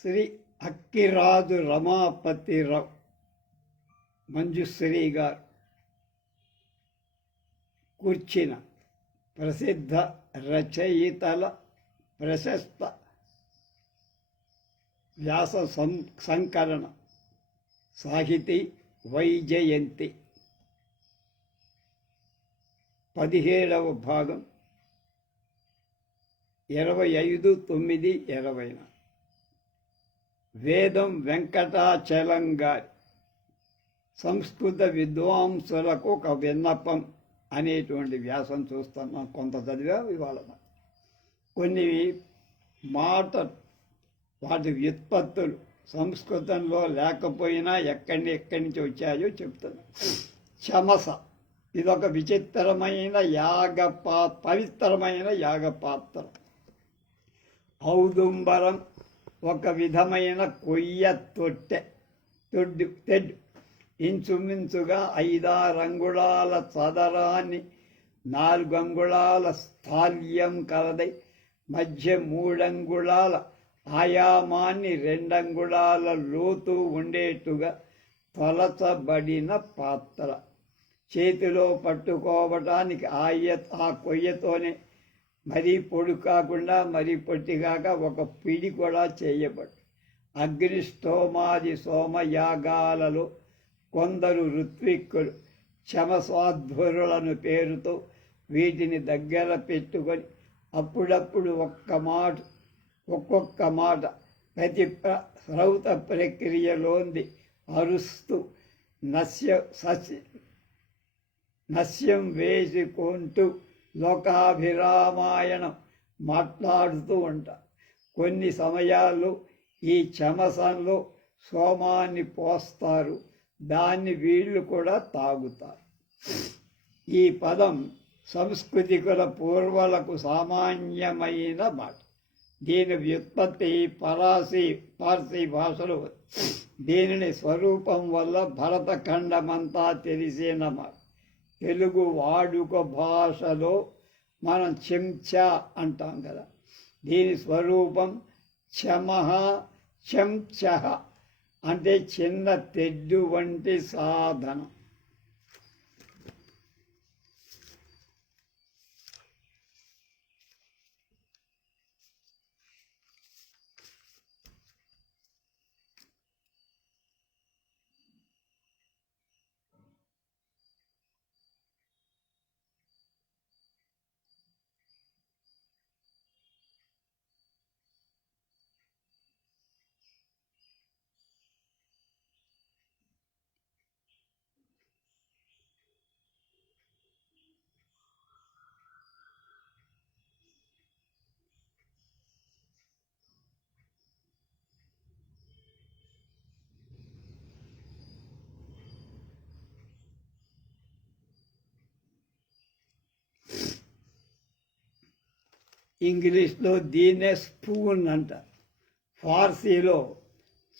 శ్రీ అక్కిరాజు రమాపతిరావు మంజుశ్రీ గారు కూర్చిన ప్రసిద్ధ రచయితల ప్రశస్త వ్యాస సం సంకలన సాహితీ వైజయంతి. పదిహేడవ భాగం ఇరవై ఐదు తొమ్మిది ఇరవైన వేదం వెంకటాచలం గారి సంస్కృత విద్వాంసులకు ఒక విన్నపం అనేటువంటి వ్యాసం చూస్తున్నాం. కొంత చదివా ఇవాళ. కొన్ని మాట వాటి వ్యుత్పత్తులు సంస్కృతంలో లేకపోయినా ఎక్కడి ఎక్కడి నుంచి వచ్చాయో చెప్తున్నా. చమస. ఇదొక విచిత్రమైన యాగ పా పవిత్రమైన యాగ పాత్ర. ఔదుంబరం ఒక విధమైన కొయ్య తొట్టె. తొడ్డు తెడ్డు. ఇంచుమించుగా ఐదారు అంగుళాల చదరాన్ని నాలుగు అంగుళాల స్థాల్యం కలదై మధ్య మూడంగుళాల ఆయామాన్ని రెండంగుళాల లోతు ఉండేట్టుగా తొలచబడిన పాత్ర. చేతిలో పట్టుకోవటానికి ఆయ ఆ కొయ్యతోనే మరీ పొడి కాకుండా మరీ పొట్టి కాక ఒక పిడి కూడా చేయబడు. అగ్నిష్టోమాది సోమయాగాలలో కొందరు ఋత్విక్కులు క్షమస్వాధ్వరులను పేరుతో వీటిని దగ్గర పెట్టుకొని అప్పుడప్పుడు ఒక్క మాట ఒక్కొక్క మాట ప్రతి స్రౌత ప్రక్రియలోంది అరుస్తూ నస్య సస్య నస్యం వేసుకుంటూ లోకాభిరామాయణం మాట్లాడుతూ ఉంటారు కొన్ని సమయాల్లో ఈ చమసంలో సోమాన్ని పోస్తారు. దాన్ని వీళ్ళు కూడా తాగుతారు. ఈ పదం సంస్కృతికుల పూర్వలకు సామాన్యమైన మాట. దీని వ్యుత్పత్తి పరాసి పార్సీ భాషలో దీనిని స్వరూపం వల్ల భరతఖండమంతా తెలిసిన మాట. తెలుగు వాడుక భాషలో మనం చెంచా అంటాం కదా. దీని స్వరూపం చమహ చెంచహ అంటే చిన్న తెడ్డు వంటి సాధనం. ఇంగ్లీష్లో దీనే స్పూన్ అంటారు ఫార్సీలో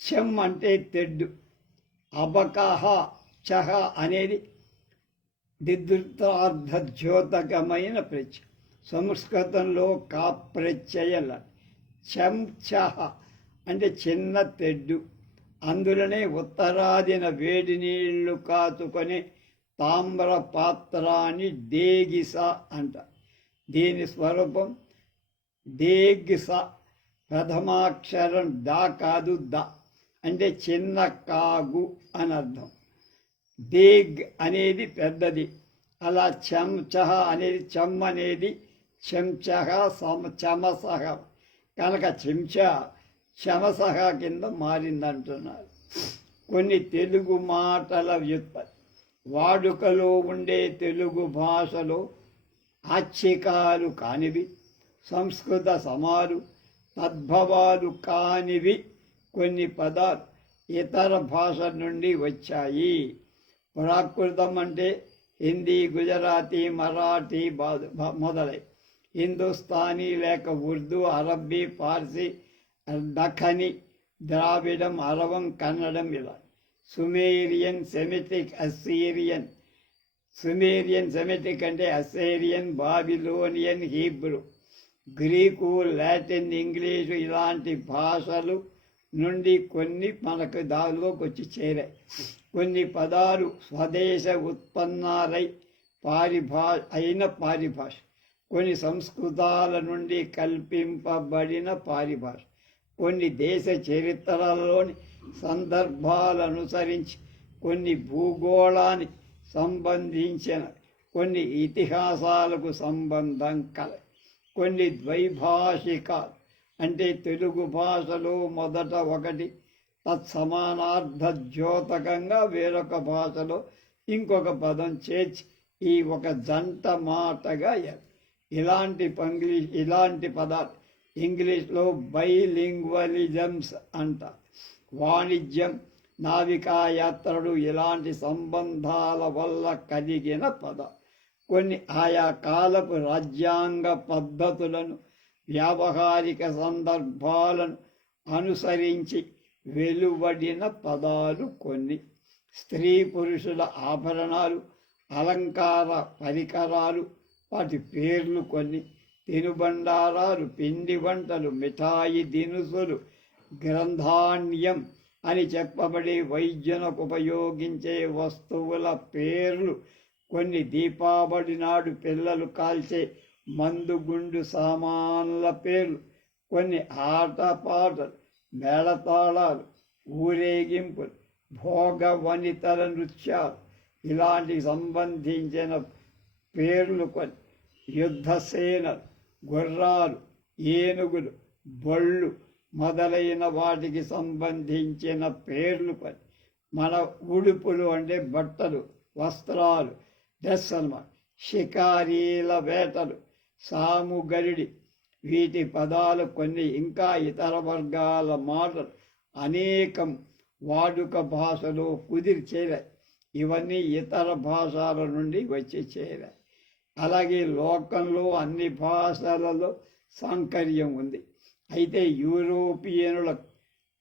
చెమ్ అంటే తెడ్డు. అబకహ చహ అనేది దిద్దుతార్థ ద్యోతకమైన ప్రత్యయం సంస్కృతంలో కా ప్రత్యయల చెం చహ అంటే చిన్న తెడ్డు. అందులోనే ఉత్తరాదిన వేడి నీళ్ళు కాచుకొని తామ్ర పాత్రాన్ని దేగిస అంట. దీని స్వరూపం దేగ్స ప్రథమాక్షరం దా కాదు ద అంటే చిన్న కాగు అని అర్థం. దేగ్ అనేది పెద్దది. అలా చెంచహ అనేది చెమ్ అనేది చెంచహ సమ చమసహ. కనుక చెంచా చమసహ కింద మారిందంటున్నారు. కొన్ని తెలుగు మాటల వ్యుత్పత్తి. వాడుకలో ఉండే తెలుగు భాషలో ఆచ్చికాలు కానివి. సంస్కృత సమాలు తద్భవాలు కానివి కొన్ని పదాలు ఇతర భాష నుండి వచ్చాయి. ప్రాకృతం అంటే హిందీ గుజరాతీ మరాఠీ మొదలై హిందుస్థానీ లేక ఉర్దూ అరబ్బీ పార్సీ దఖని ద్రావిడం అరవం కన్నడం ఇలా. Sumerian Semitic Assyrian. Sumerian Semitic అంటే Assyrian Babylonian Hebrew. Greek Latin English ఇలాంటి భాషలు నుండి కొన్ని మనకు దారిలోకి వచ్చి చేరాయి. కొన్ని పదాలు స్వదేశ ఉత్పన్నాలై పారిభా అయిన పారిభాష. కొన్ని సంస్కృతాల నుండి కల్పింపబడిన పారిభాష. కొన్ని దేశ చరిత్రలలోని సందర్భాలు అనుసరించి కొన్ని భూగోళానికి సంబంధించిన కొన్ని ఇతిహాసాలకు సంబంధం కల కొన్ని ద్వైభాషిక అంటే తెలుగు భాషలో మొదట ఒకటి తత్సమానార్థ ద్యోతకంగా వేరొక భాషలో ఇంకొక పదం చేర్చి ఈ ఒక జంట మాటగా ఇలాంటి పంగ్లీష్ ఇలాంటి పదాలు ఇంగ్లీష్లో బైలింగ్వలిజమ్స్ అంట. వాణిజ్యం నావికాయాత్రలు ఇలాంటి సంబంధాల వల్ల కలిగిన పదం. కొన్ని ఆయా కాలపు రాజ్యాంగ పద్ధతులను వ్యావహారిక సందర్భాలను అనుసరించి వెలువడిన పదాలు కొన్ని. స్త్రీ పురుషుల ఆభరణాలు అలంకార పరికరాలు వాటి పేర్లు కొన్ని. తినుబండారాలు పిండి వంటలు మిఠాయి దినుసులు గ్రంథాన్యం అని చెప్పబడే వైద్యునకు ఉపయోగించే వస్తువుల పేర్లు కొన్ని దీపావళి నాడు పిల్లలు కాల్చే మందుగుండు సామాన్ల పేర్లు కొన్ని ఆటపాటలు మేళతాళాలు ఊరేగింపులు భోగ వనితల నృత్యాలు ఇలాంటి సంబంధించిన పేర్లు కొన్ని. యుద్ధసేనలు గుర్రాలు ఏనుగులు బళ్ళు మొదలైన వాటికి సంబంధించిన పేర్లు కొన్ని. మన ఉడుపులు అంటే బట్టలు వస్త్రాలు డ్రెస్ షికారీల వేటలు సాముగరిడి వీటి పదాలు కొన్ని ఇంకా ఇతర వర్గాల మాటలు. అనేకం వాడుక భాషలో కుదిరి చేరాయి. ఇవన్నీ ఇతర భాషల నుండి వచ్చి చేరాయి. అలాగే లోకంలో అన్ని భాషలలో సాంకర్యం ఉంది. అయితే యూరోపియనుల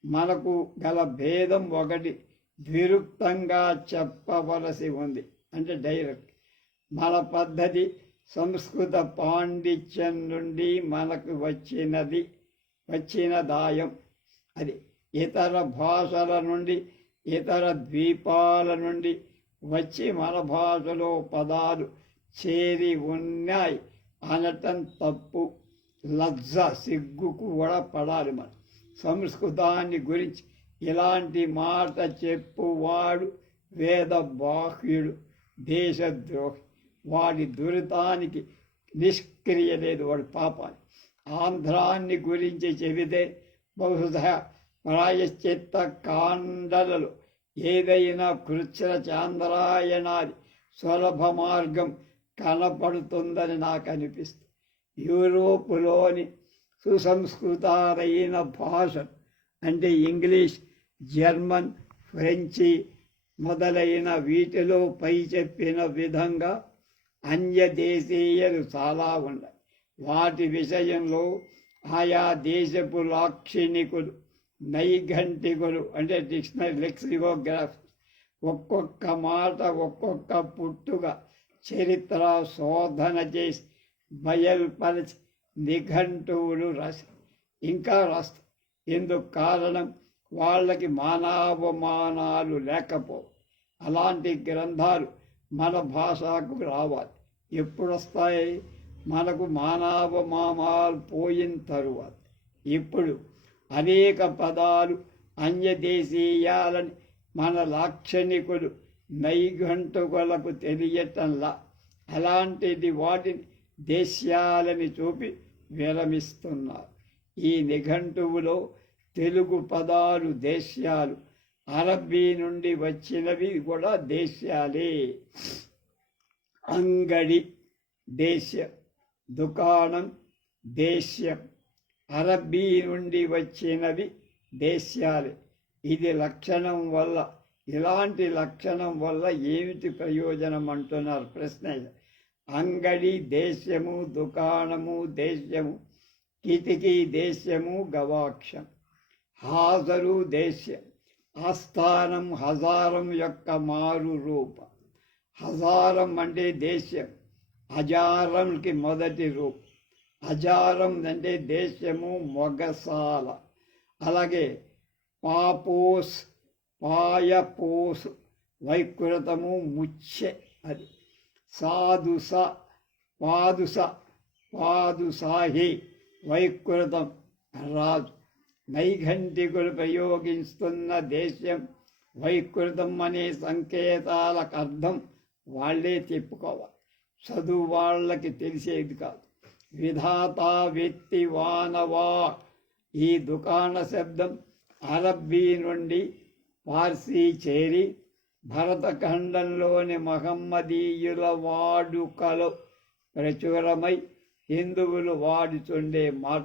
మనకు గల భేదం ఒకటి ద్విరుక్తంగా చెప్పవలసి ఉంది. అంటే డైరెక్ట్ మన పద్ధతి సంస్కృత పాండిత్యం నుండి మనకు వచ్చినది వచ్చిన దాయం అది ఇతర భాషల నుండి ఇతర ద్వీపాల నుండి వచ్చి మన భాషలో పదాలు చేరి ఉన్నాయి అనటం తప్పు. లజ్జ సిగ్గుకు కూడా పడాలి మనం సంస్కృతాన్ని గురించి ఇలాంటి మాట చెప్పువాడు వేద బాహ్యుడు దేశద్రోహి. వాడి దురితానికి నిష్క్రియ లేదు వాడి పాపాన్ని ఆంధ్రాన్ని గురించి చెబితే బహుశా ప్రాయశ్చిత్త కాండలలో ఏదైనా కృచ్ఛ్ర చాంద్రాయణాది సులభ మార్గం కనపడుతుందని నాకు అనిపిస్తుంది యూరోపులోని సుసంస్కృతాలైన భాష అంటే ఇంగ్లీష్ జర్మన్ ఫ్రెంచి మొదలైన వీటిలో పై చెప్పిన విధంగా అన్య దేశీయులు చాలా ఉన్నాయి. వాటి విషయంలో ఆయా దేశపు లాక్షణికులు నైఘంటికులు అంటే డిక్షనరీ లెక్సికోగ్రాఫ్ ఒక్కొక్క మాట ఒక్కొక్క పుట్టుగా చరిత్ర శోధన చేసి బయల్పరిచి నిఘంటువులు రాసి ఇంకా రాస్తారు ఎందుకు కారణం? వాళ్ళకి మానవమానాలు లేకపోవు. అలాంటి గ్రంథాలు మన భాషకు రావాలి. ఎప్పుడు వస్తాయి మనకు మానవమానాలు పోయిన తరువాత. ఇప్పుడు అనేక పదాలు అన్యదేశీయాలని మన లాక్షణికులు నైఘంటుకులకు తెలియటంలా అలాంటిది వాటిని దేశ్యాలని చూపి విరమిస్తున్నారు. ఈ నిఘంటువులో తెలుగు పదాలు దేశ్యాలు అరబ్బీ నుండి వచ్చినవి కూడా దేశ్యాలే అంగడి దేశ్యం దుకాణం దేశ్యం అరబ్బీ నుండి వచ్చినవి దేశ్యాలే ఇది లక్షణం వల్ల ఇలాంటి లక్షణం వల్ల ఏమిటి ప్రయోజనం అంటున్నారు ప్రశ్న అంగడి దేశ్యము దుకాణము దేశ్యము కిటికీ దేశ్యము గవాక్షం. హాజరు దేశ్యం ఆస్థానం హజారం యొక్క మారు రూప. హజారం అంటే దేశ్యం హజారంకి మొదటి రూపం. హజారం అంటే దేశము మొగసాల. అలాగే పాపోస్ పాయపోస్ వైకృతము ముచ్చె అది. సాధుస పాదుస పాదుసాహి వైకృతం రాజు. నైఘంటికులు ప్రయోగిస్తున్న దేశ్యం వైకృతం అనే సంకేతాలకు అర్థం వాళ్ళే చెప్పుకోవాలి. చదువు వాళ్ళకి తెలిసేది కాదు. విధాత వ్యక్తి వానవా ఈ దుకాణ శబ్దం అరబ్బీ నుండి పార్సీ చేరి భరతఖండంలోని మహమ్మదీయుల వాడుకలో ప్రచురమై హిందువులు వాడుతుండే మాట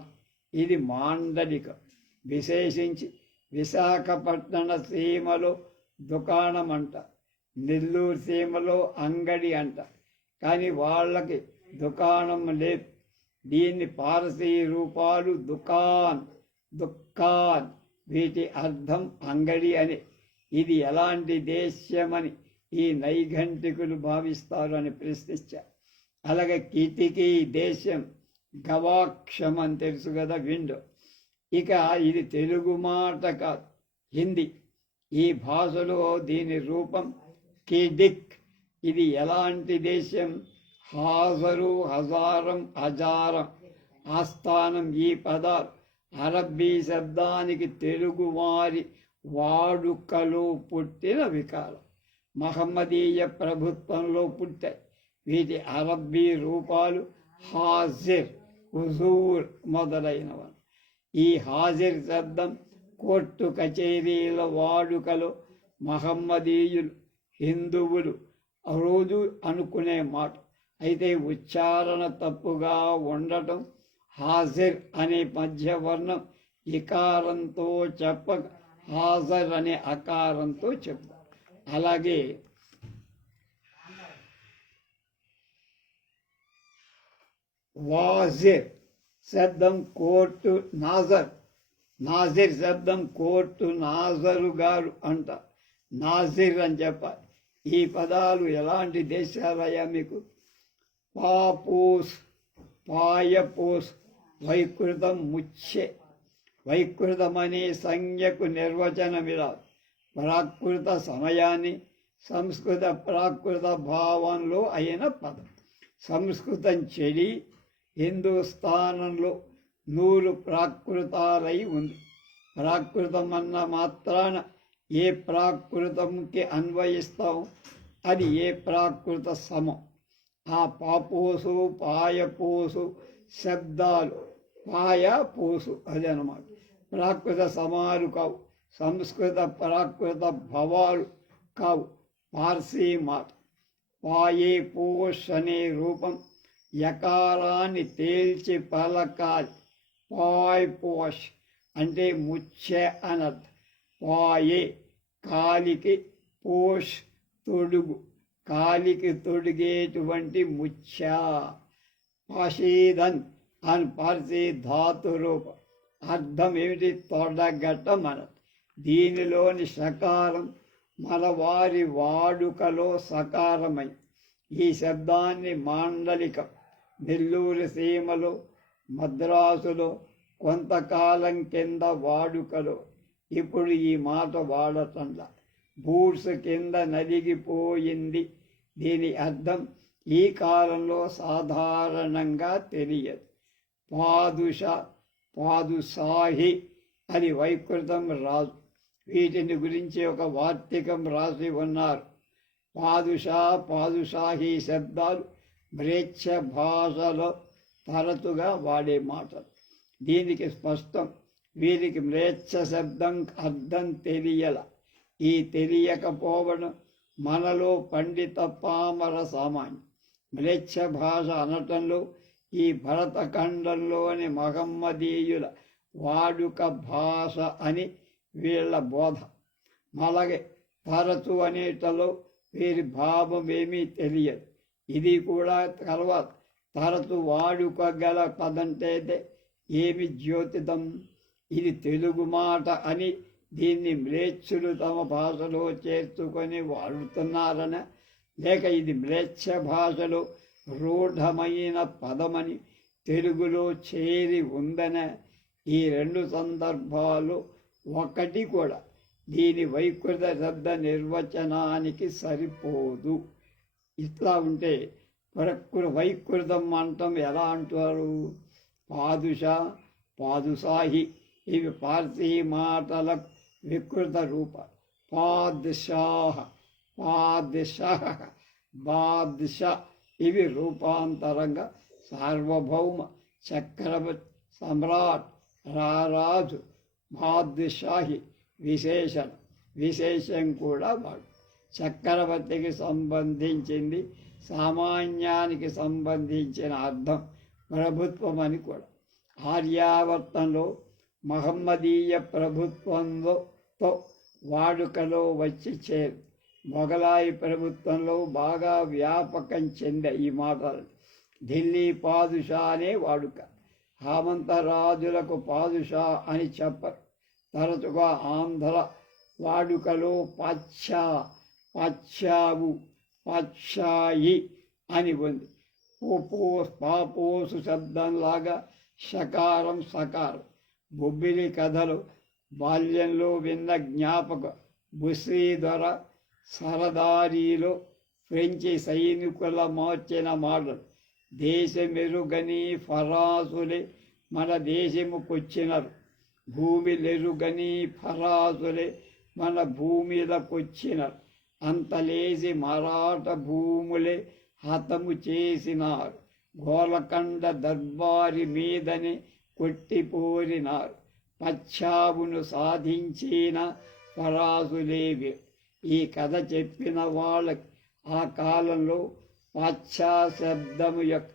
ఇది మాండలికం. విశేషించి విశాఖపట్టణ సీమలో దుకాణం అంట నెల్లూరు సీమలో అంగడి అంట. కానీ వాళ్ళకి దుకాణం లేదు. దీన్ని పారసీ రూపాలు దుకాన్ దుకాన్ వీటి అర్థం అంగడి అని. ఇది ఎలాంటి దేశ్యమని ఈ నైఘంటికులు భావిస్తారు అని ప్రశ్నించారు అలాగే కిటికీ దేశం గవాక్షం అని తెలుసు కదా విండో. ఇక ఇది తెలుగు మాట కాదు. హిందీ. ఈ భాషలో దీని రూపం కిడిక్. ఇది ఎలాంటి దేశం? హాజరు హజారం హజారం. ఆస్థానం ఈ పదాలు. అరబ్బీ శబ్దానికి తెలుగు వారి వాడుకలో పుట్టిన వికారం. మహమ్మదీయ ప్రభుత్వంలో పుట్టాయి. వీటి అరబ్బీ రూపాలు హాజిర్ హుజూర్ మొదలైనవి. ఈ హాజిర్ శబ్దం కోర్టు కచేరీల వాడుకలో మహమ్మదీయులు హిందువులు రోజు అనుకునే మాట. అయితే ఉచ్చారణ తప్పుగా ఉండటం హాజిర్ అనే మధ్యవర్ణం ఇకారంతో చెప్పక హాజర్ అనే అకారంతో చెప్తారు అలాగే వాజిర్ శబ్దం కోర్టు నాజర్. నాజిర్ శబ్దం కోర్టు నాజరు గారు అంట. నాజిర్ అని చెప్పాలి. ఈ పదాలు ఎలాంటి దేశాలయ్యా మీకు? పాపూస్ పాయపోస్ వైకృతం ముచ్చే. వైకృతమనే సంజ్ఞకు నిర్వచనమిరా ప్రాకృత సమయాన్ని సంస్కృత ప్రాకృత భావంలో అయిన పదం. సంస్కృతం చెడి హిందూస్థానంలో నూరు ప్రాకృతాలై ఉంది. ప్రాకృతం అన్న మాత్రాన ఏ ప్రాకృతంకి అన్వయిస్తాం అది ఏ ప్రాకృత సమం? ఆ పాపోసు పాయపోసు శబ్దాలు పాయ పోసు అది అనమాట ప్రాకృత సమాలు కావు. సంస్కృత ప్రాకృత భవాలు కావు. పార్సీ మాట. పాయే పోష్ అనే రూపం. యకారాన్ని తేల్చి పలకాలి. పాయ్ పోష్ అంటే ముచ్చే అనర్థ పాయే కాలికి పోష్ తొడుగు. కాలికి తొడిగేటువంటి ముచ్చ. పాషీదన్ అని పార్సీ ధాతు రూపం. అర్థం ఏమిటి తొడగటం మన దీనిలోని సకారం మన వారి వాడుకలో సకారమై. ఈ శబ్దాన్ని మాండలికం నెల్లూరు సీమలో మద్రాసులో కొంతకాలం కింద వాడుకలో. ఇప్పుడు ఈ మాట వాడటంలా బూట్స్ కింద నలిగిపోయింది. దీని అర్థం ఈ కాలంలో సాధారణంగా తెలియదు. పాదుష పాదుసాహి అని వైకృతం రాజు. వీటిని గురించి ఒక వార్తికం రాసి ఉన్నారు. పాదుషా పాదుషాహి శబ్దాలు మ్రేచ్ఛ భాషలో తరచుగా వాడే మాటలు. దీనికి స్పష్టం వీరికి మ్రేచ్ఛ శబ్దం అర్థం తెలియల. ఈ తెలియకపోవడం మనలో పండిత పామర సామాన్యం. మ్లేచ్ఛ భాష అనటంలో ఈ భరతఖండంలోని మహమ్మదీయుల వాడుక భాష అని వీళ్ళ బోధ. అలాగే తరచు అనేటలో వీరి భావం ఏమీ తెలియదు. ఇది కూడా తర్వాత. తరచు వాడుక గల పదంటే ఏమి జ్యోతితం ఇది తెలుగు మాట అని దీన్ని మ్లేచ్చులు తమ భాషలో చేర్చుకొని వాడుతున్నారన. లేక ఇది మ్లేచ్ఛ భాషలో రూఢమైన పదమని తెలుగులో చేరి ఉందన. ఈ రెండు సందర్భాలు ఒకటి కూడా. దీని వైకృత శబ్ద నిర్వచనానికి సరిపోదు. ఇట్లా ఉంటే ప్రకృ వైకృతం అంటాం ఎలా అంటారు పాదుష పాదుషాహి ఇవి పార్సీ మాటల వికృత రూప. పాద్షాహ పాద్షహ బాద్ష ఇవి రూపాంతరంగా సార్వభౌమ చక్రవర్తి సమ్రాట్ రారాజు బాద్షాహి విశేషణ విశేషం కూడా వాడు. చక్రవర్తికి సంబంధించింది సామాన్యానికి సంబంధించిన అర్థం ప్రభుత్వం అని కూడా. ఆర్యావర్తంలో మహమ్మదీయ ప్రభుత్వంలో తో వాడుకలో వచ్చి చేరు. మొఘలాయి ప్రభుత్వంలో బాగా వ్యాపకం చెందే ఈ మాటలు. ఢిల్లీ పాదుషా అనే వాడుక. సామంతరాజులకు పాదుషా అని చెప్పరు. తరచుగా ఆంధ్ర వాడుకలో పాశ్చా పాశ్చావు పాశ్చాయి అని ఉంది. పోపో పాపోసు శబ్దంలాగా షకారం సకారం. బొబ్బిలి కథలు బాల్యంలో విన్న జ్ఞాపక బుస్రీ సరదారీలో ఫ్రెంచి సైనికుల మార్చిన మాటలు. దేశమెరుగని ఫరాసులే మన దేశముకొచ్చినారు. భూమిలెరుగని ఫరాసులే మన భూమిలకొచ్చినారు అంతలేసి మరాఠ భూములే హతము చేసినారు. గోలకండ దర్బారి మీదని కొట్టిపోరినారు. పచ్చావును సాధించిన పరాసులేవి ఈ కథ చెప్పిన వాళ్ళకి ఆ కాలంలో పాశ్చా శబ్దము యొక్క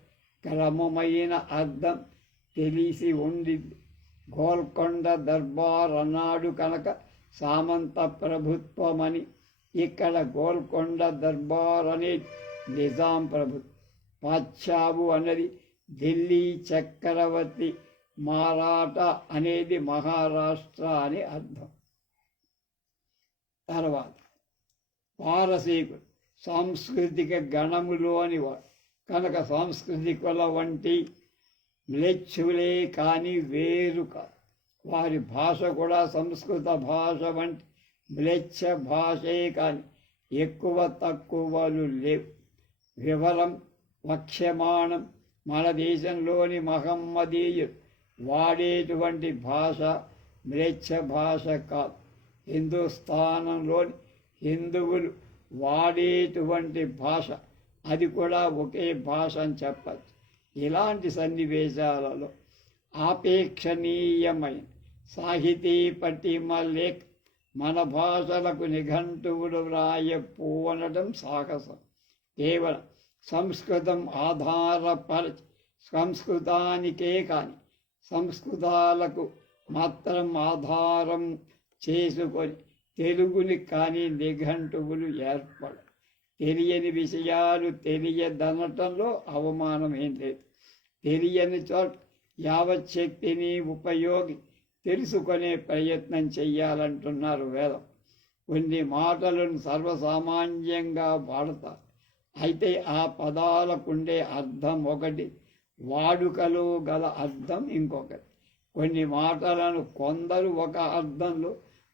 క్రమమైన అర్థం తెలిసి ఉండింది. గోల్కొండ దర్బార్ అన్నాడు కనుక సామంత ప్రభుత్వమని ఇక్కడ గోల్కొండ దర్బార్ అనే నిజాం ప్రభుత్వం పాశ్చావు అన్నది ఢిల్లీ చక్రవర్తి మారాట అనేది మహారాష్ట్ర అని అర్థం. తర్వాత పారసీకులు సాంస్కృతిక గణములోని వారు కనుక సాంస్కృతికుల వంటి మ్లేచ్చులే కానీ వేరు కాదు. వారి భాష కూడా సంస్కృత భాష వంటి మ్లేచ్ఛ భాషే కానీ ఎక్కువ తక్కువలు లేవు వివరం వక్ష్యమాణం మన దేశంలోని మహమ్మదీయులు వాడేటువంటి భాష మ్లేచ్ఛ భాష కాదు. హిందుస్థానంలోని హిందువులు వాడేటువంటి భాష అది కూడా ఒకే భాష అని చెప్పచ్చు. ఇలాంటి సన్నివేశాలలో ఆపేక్షణీయమైన సాహితీ పట్టిమ లేఖ మన భాషలకు నిఘంటువులు వ్రాయపోవనడం సాహసం. కేవలం సంస్కృతం ఆధారపరచి సంస్కృతానికే కాని సంస్కృతాలకు మాత్రం ఆధారం చేసుకొని తెలుగుని కానీ నిఘంటువులు ఏర్పడ తెలియని విషయాలు తెలియదనటంలో అవమానం ఏం లేదు. తెలియని చోట యావత్ శక్తిని ఉపయోగి తెలుసుకునే ప్రయత్నం చెయ్యాలంటున్నారు వేదం. కొన్ని మాటలను సర్వసామాన్యంగా వాడతారు అయితే ఆ పదాలకుండే అర్థం ఒకటి వాడుకలో గల అర్థం ఇంకొకటి. కొన్ని మాటలను కొందరు ఒక అర్థంలో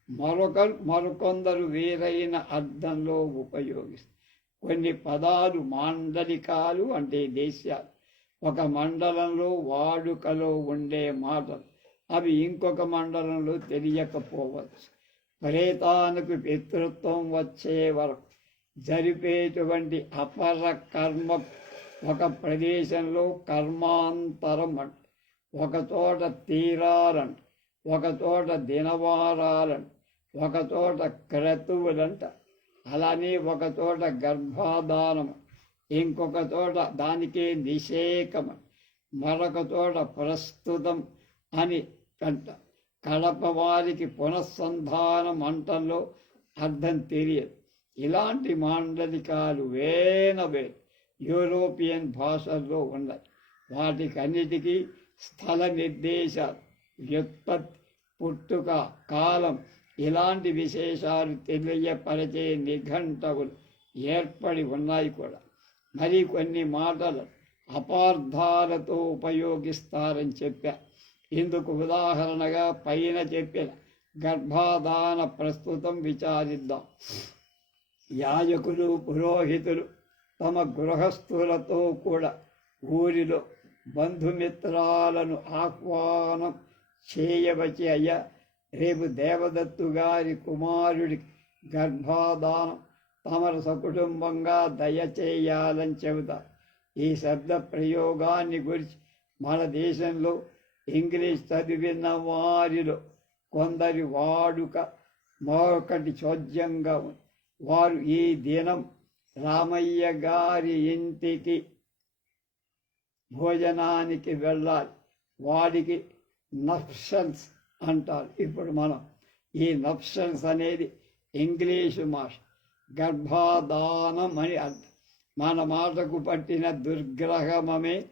మరొకరు మరికొందరు వేరైన అర్థంలో ఉపయోగిస్తారు కొన్ని పదాలు మాండలికాలు అంటే దేశాలు ఒక మండలంలో వాడుకలో ఉండే మాటలు. అవి ఇంకొక మండలంలో తెలియకపోవచ్చు. ప్రేతానికి పితృత్వం వచ్చే వరకు జరిపేటువంటి అపర కర్మ ఒక ప్రదేశంలో కర్మాంతరం అంట. ఒక చోట తీరాలంట. ఒకచోట దినవారాలంట. ఒకచోట క్రతువులంట. అలానే ఒక చోట గర్భాధానం ఇంకొక చోట దానికే నిషేకం మరొక చోట ప్రస్తుతం అని కంట కడప వారికి పునఃసంధానం అంటంలో అర్థం తెలియదు. ఇలాంటి మాండలికాలు వేనవే యూరోపియన్ భాషల్లో ఉన్నాయి. వాటికి అన్నిటికీ స్థల నిర్దేశాలు వ్యుత్పత్తి పుట్టుక కాలం ఇలాంటి విశేషాలు తెలియపరిచే నిఘంటవులు ఏర్పడి ఉన్నాయి కూడా. మరి కొన్ని మాటలు అపార్థాలతో ఉపయోగిస్తారని చెప్పా. ఇందుకు ఉదాహరణగా పైన చెప్పిన గర్భాధాన ప్రస్తుతం విచారిద్దాం. యాజకులు పురోహితులు తమ గృహస్థులతో కూడా ఊరిలో బంధుమిత్రాలను ఆహ్వానం చేయవచ్చి అయ్యా రేపు దేవదత్తు గారి కుమారుడికి గర్భాధానం తమరు సకుటుంబంగా దయచేయాలని చెబుతారు ఈ శబ్ద ప్రయోగాన్ని గురించి మన దేశంలో ఇంగ్లీష్ చదివిన వారిలో కొందరి వాడుక మరొకటి చోద్యంగా వారు ఈ దినం రామయ్య గారి ఇంటికి భోజనానికి వెళ్ళాలి. వాడికి నఫ్షన్స్ అంటారు. ఇప్పుడు మనం ఈ నఫ్షన్స్ అనేది ఇంగ్లీషు భాష గర్భాధానం అని అర్థం. మన మాటకు పట్టిన దుర్గ్రహమమే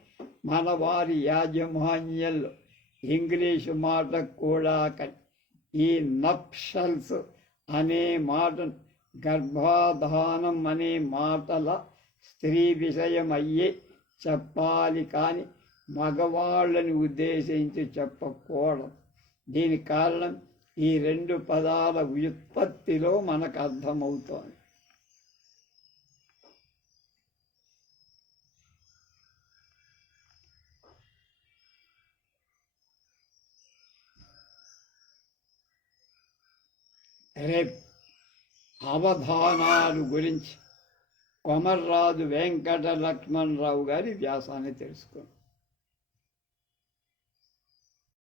మన వారి యాజమాన్యంలో. ఇంగ్లీషు మాట కూడా ఈ నప్షల్స్ అనే మాట గర్భాధానం అనే మాటల స్త్రీ విషయమయ్యే చెప్పాలి కానీ మగవాళ్ళని ఉద్దేశించి చెప్పకూడదు. దీని కారణం ఈ రెండు పదాల వ్యుత్పత్తిలో మనకు అర్థమవుతోంది. రేపు అవధానాలు గురించి కొమర్రాజు వెంకట లక్ష్మణరావు గారి వ్యాసాన్ని తెలుసుకున్నాం